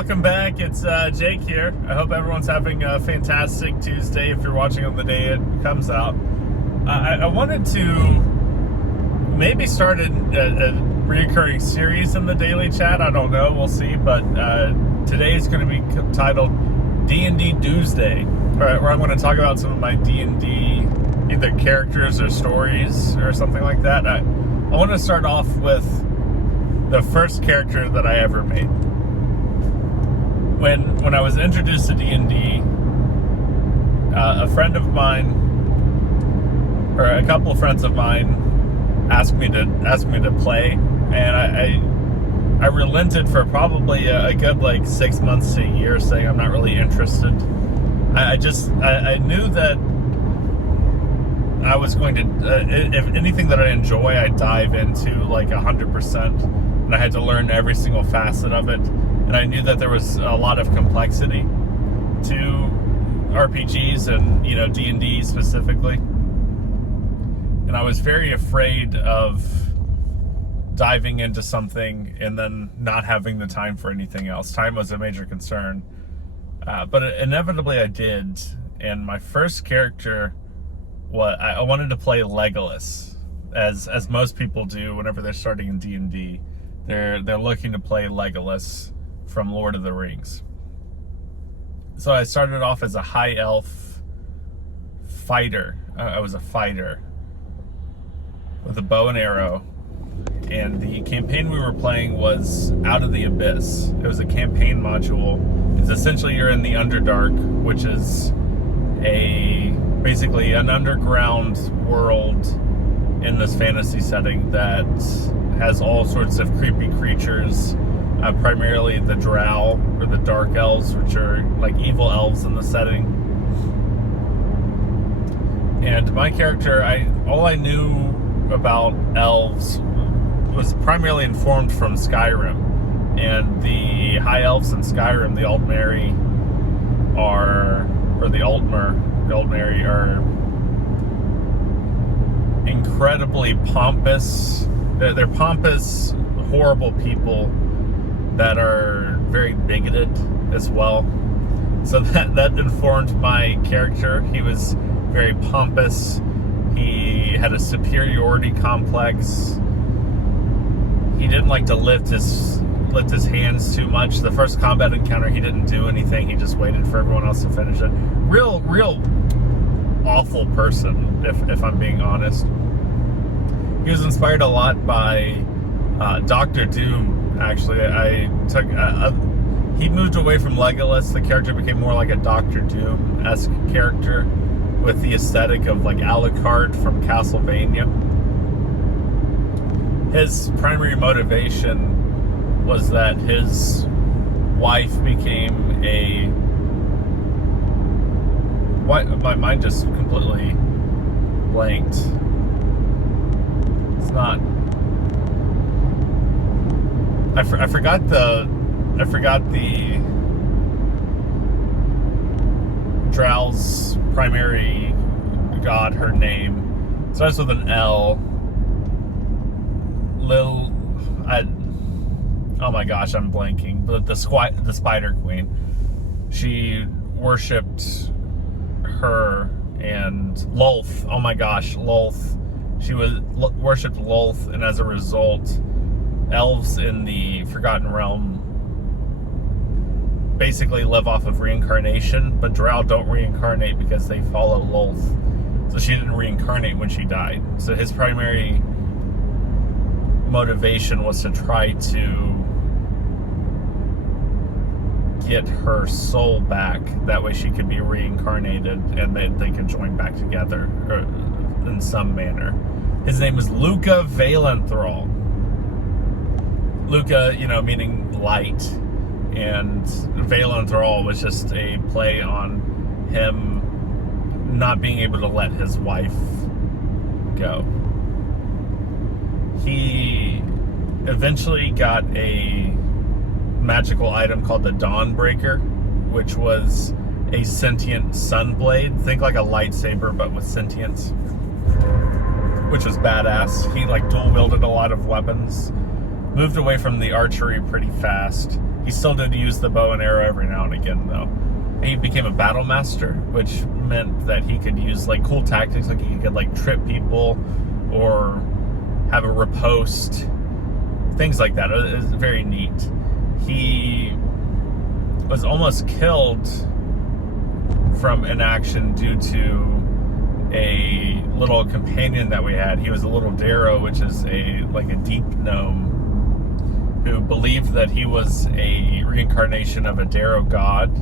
welcome back. It's Jake here. I hope everyone's having a fantastic Tuesday if you're watching on the day it comes out. I wanted to maybe start a reoccurring series in the daily chat. I don't know. We'll see. But today is going to be titled DND DUESDAY, where I'm going to talk about some of my D&D either characters or stories or something like that. I want to start off with the first character that I ever made. When I was introduced to D&D, a friend of mine, or a couple of friends of mine, asked me to play, and I relented for probably a good 6 months to a year, saying I'm not really interested. I knew that I was going to, if anything that I enjoy, I dive into 100%, and I had to learn every single facet of it. And I knew that there was a lot of complexity to RPGs and, D&D specifically. And I was very afraid of diving into something and then not having the time for anything else. Time was a major concern. But inevitably I did. And my first character, I wanted to play Legolas, as most people do whenever they're starting in D&D. They're looking to play Legolas from Lord of the Rings. So I started off as a high elf fighter. I was a fighter with a bow and arrow, and the campaign we were playing was Out of the Abyss. It was a campaign module. It's essentially you're in the Underdark, which is basically an underground world in this fantasy setting that has all sorts of creepy creatures. Primarily the Drow, or the Dark Elves, which are evil elves in the setting. And my character, all I knew about elves was primarily informed from Skyrim. And the High Elves in Skyrim, the Altmeri, are incredibly pompous. They're pompous, horrible people that are very bigoted as well. So that informed my character. He was very pompous. He had a superiority complex. He didn't like to lift his hands too much. The first combat encounter, he didn't do anything. He just waited for everyone else to finish it. Real awful person, if I'm being honest. He was inspired a lot by Dr. Doom. Actually, he moved away from Legolas. The character became more like a Dr. Doom-esque character with the aesthetic of Alucard from Castlevania. His primary motivation was that his wife became my mind just completely blanked. It's not... I forgot the Drow's primary god, her name. It starts with an L. Oh my gosh, I'm blanking. But the Spider Queen. She worshipped her, and Lolth. Oh my gosh, Lolth. She worshipped Lolth, and as a result, elves in the Forgotten Realm basically live off of reincarnation, but Drow don't reincarnate because they follow Lolth. So she didn't reincarnate when she died. So his primary motivation was to try to get her soul back. That way she could be reincarnated and they could join back together in some manner. His name is Luca Valenthal. Luca, meaning light, and Valenthal was just a play on him not being able to let his wife go. He eventually got a magical item called the Dawnbreaker, which was a sentient sunblade. Think like a lightsaber, but with sentience, which was badass. He dual wielded a lot of weapons. moved away from the archery pretty fast. He still did use the bow and arrow every now and again, though. And he became a battle master, which meant that he could use like cool tactics, like he could like trip people or have a riposte, things like that. It was very neat. He was almost killed from inaction due to a little companion that we had. He was a little Darrow, which is a deep gnome, who believed that he was a reincarnation of a Darrow god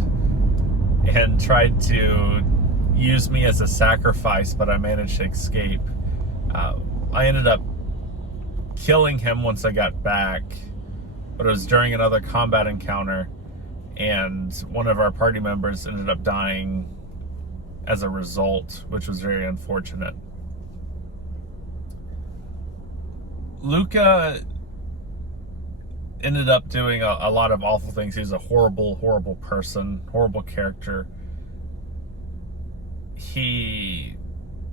and tried to use me as a sacrifice, but I managed to escape. I ended up killing him once I got back, but it was during another combat encounter, and one of our party members ended up dying as a result, which was very unfortunate. Luca ended up doing a lot of awful things. He was a horrible, horrible person, horrible character. He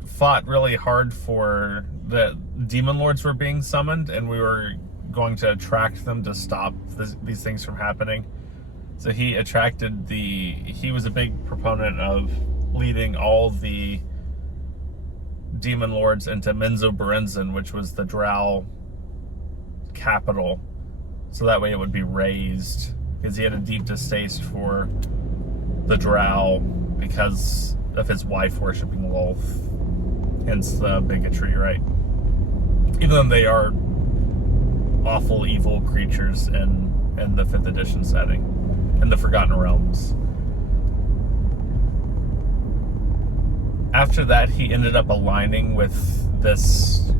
fought really hard for the demon lords were being summoned, and we were going to attract them to stop these things from happening. So he was a big proponent of leading all the demon lords into Menzoberranzan, which was the Drow capital, so that way it would be raised, because he had a deep distaste for the Drow because of his wife worshipping Lolth, hence the bigotry, right? Even though they are awful, evil creatures in the 5th edition setting, in the Forgotten Realms. After that, he ended up aligning with this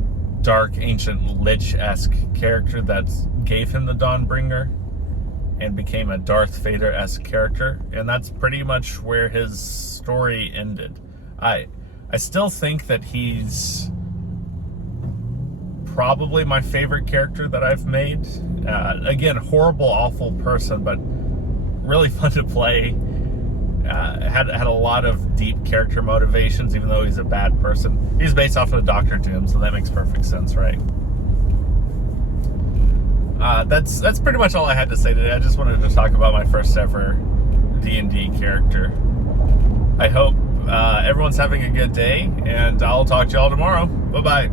dark, ancient Lich-esque character that gave him the Dawnbringer, and became a Darth Vader-esque character, and that's pretty much where his story ended. I still think that he's probably my favorite character that I've made. Again, horrible, awful person, but really fun to play. Had a lot of deep character motivations, even though he's a bad person. He's based off of Dr. Doom, so that makes perfect sense, right? That's pretty much all I had to say today. I just wanted to talk about my first ever D&D character. I hope everyone's having a good day, and I'll talk to y'all tomorrow. Bye-bye.